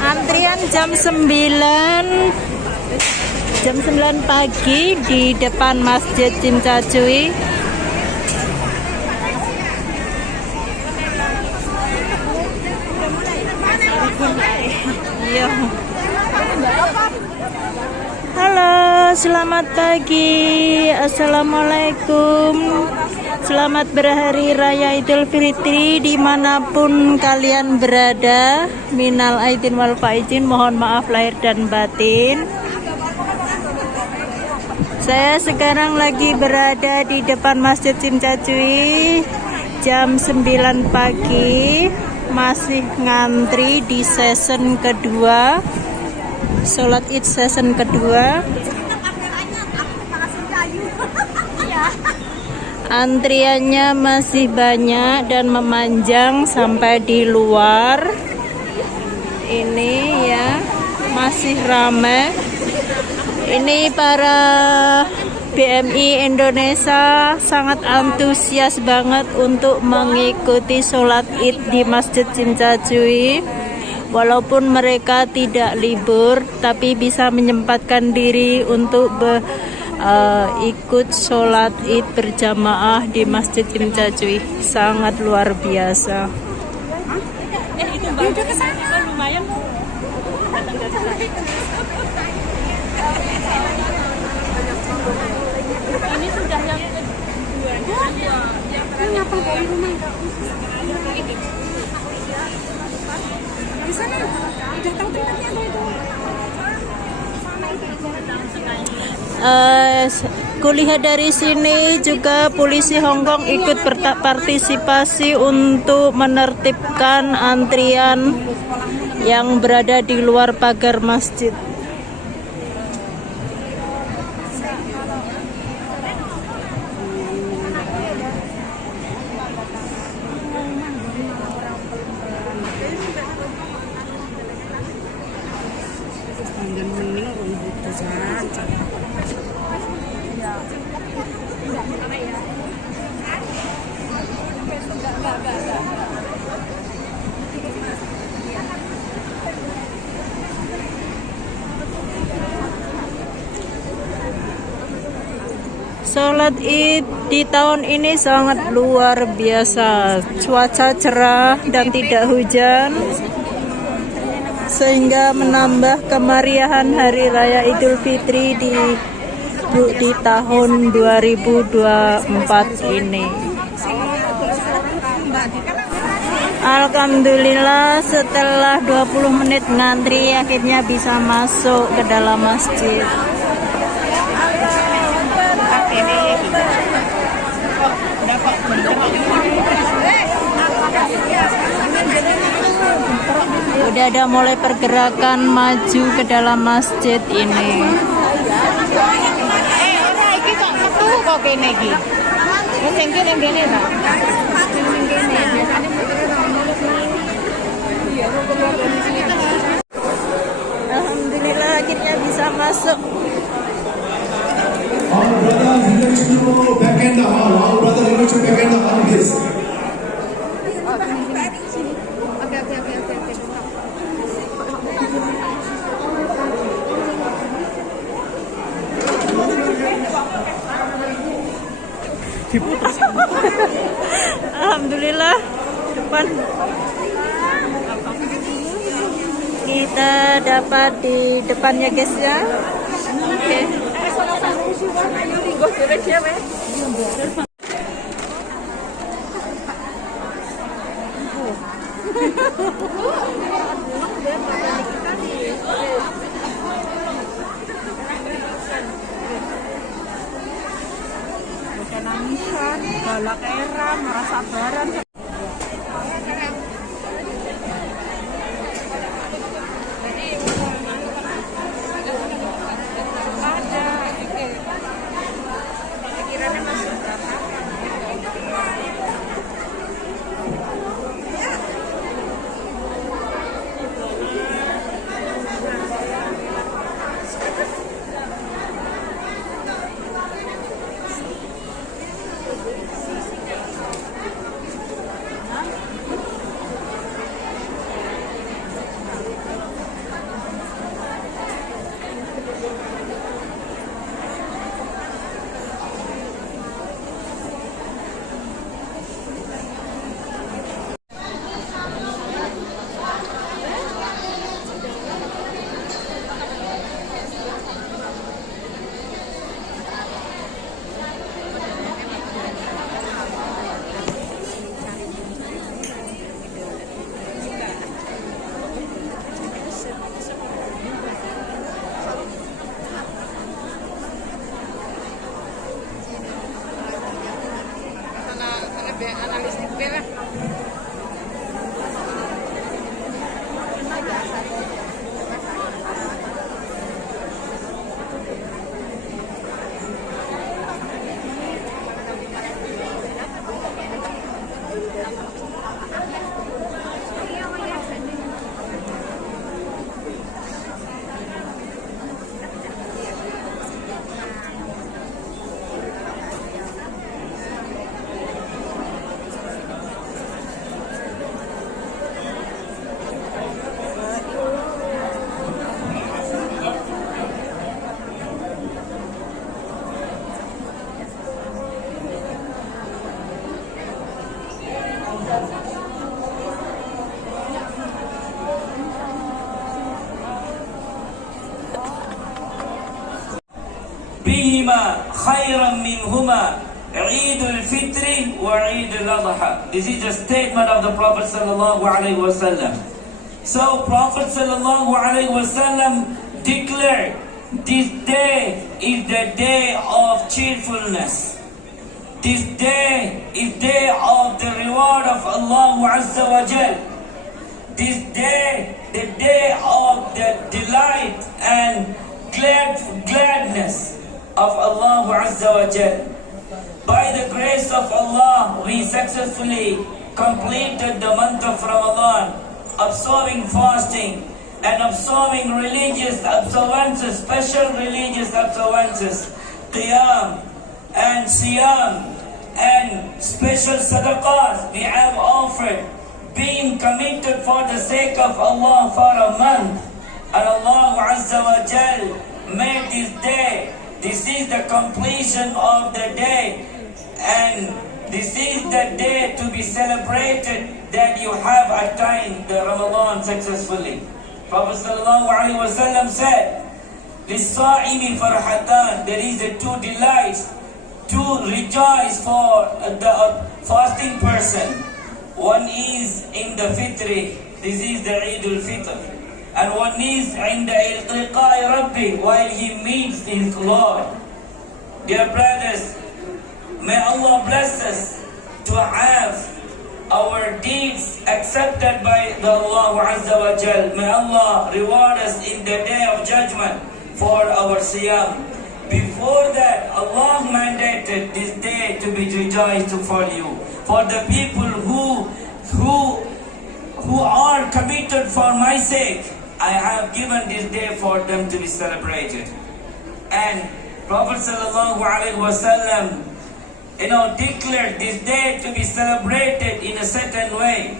Antrian jam 9 pagi di depan Masjid Cincacui. Iya. Halo, selamat pagi. Assalamualaikum. Selamat berhari raya Idul Fitri dimanapun kalian berada. Minal aidin wal faizin, mohon maaf lahir dan batin. Saya sekarang lagi berada di depan Masjid Cincacui. Jam 9 pagi, masih ngantri di season kedua, sholat id season kedua. Antriannya masih banyak dan memanjang sampai di luar. Ini ya, masih ramai. Ini para BMI Indonesia sangat antusias banget untuk mengikuti sholat id di Masjid Cincacui. Walaupun mereka tidak libur, tapi bisa menyempatkan diri untuk ikut sholat id berjamaah di Masjid Cincacui. Sangat luar biasa. Itu kesana lumayan. Ini sudah yang kedua. Ini apa dari rumah? Di sana udah tahu tempatnya itu. Kulihat dari sini juga polisi Hongkong ikut berpartisipasi untuk menertibkan antrian yang berada di luar pagar masjid. Sholat id di tahun ini sangat luar biasa. Cuaca cerah dan tidak hujan, sehingga menambah kemeriahan Hari Raya Idul Fitri di tahun 2024 ini. Alhamdulillah, setelah 20 menit ngantri akhirnya bisa masuk ke dalam masjid. Udah ada mulai pergerakan maju ke dalam masjid ini. Alhamdulillah akhirnya bisa masuk. Alhamdulillah, depan kita dapat di depannya guys ya. Oke. Nangisan, galak era, merasa baran. بهما خيرا منهما عيد الفطر وعيد الأضحى. This is the statement of the Prophet sallallahu alaihi wasallam. So Prophet sallallahu alaihi wasallam declared this day is the day of cheerfulness. This day is day of the reward of Allah Azza wa Jal. This day, the day of the delight and gladness of Allah Azza wa Jal. By the grace of Allah, we successfully completed the month of Ramadan, observing fasting and observing religious observances, special religious observances, qiyam and siyam and special sadaqahs we have offered, being committed for the sake of Allah for a month. And Allah Azza wa Jal made this day, this is the completion of the day, and this is the day to be celebrated that you have attained the Ramadan successfully. Prophet sallallahu alaihi wasallam said, "Lis-sa'imi farhatan." There is a two delights, to rejoice for the fasting person. One is in the fitri, this is the Eid al-Fitr, and one is in the iltiqa'i Rabbi, while he meets his Lord. Dear brothers, may Allah bless us to have our deeds accepted by the Allah Azza wa Jal. May Allah reward us in the day of judgment for our siyam. Before that, Allah mandated this day to be rejoiced for you. For the people who are committed for my sake, I have given this day for them to be celebrated. And Prophet sallallahu alaihi wasallam, declared this day to be celebrated in a certain way.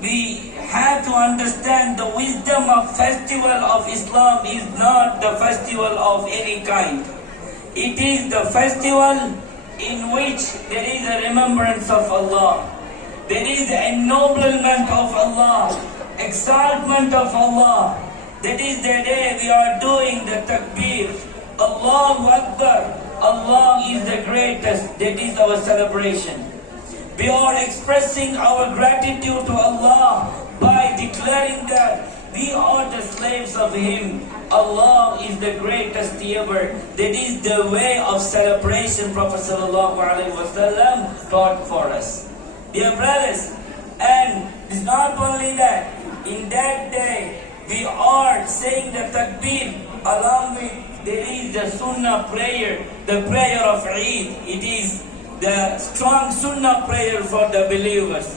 We have to understand the wisdom of festival of Islam is not the festival of any kind. It is the festival in which there is a remembrance of Allah. There is ennoblement of Allah, exaltment of Allah. That is the day we are doing the takbir. Allahu Akbar. Allah is the greatest. That is our celebration. We are expressing our gratitude to Allah by declaring that we are the slaves of Him. Allah is the greatest ever. That is the way of celebration Prophet sallallahu alaihi wasallam taught for us. Dear brothers, and it's not only that, in that day we are saying the takbir along with there is the sunnah prayer, the prayer of Eid. It is the strong sunnah prayer for the believers.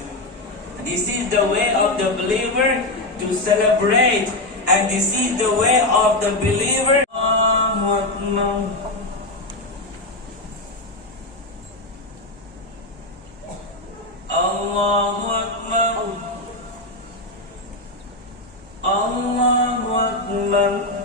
This is the way of the believer to celebrate, and this is the way of the believer. Allahu Akbar. Allahu Akbar. Allahu Akbar.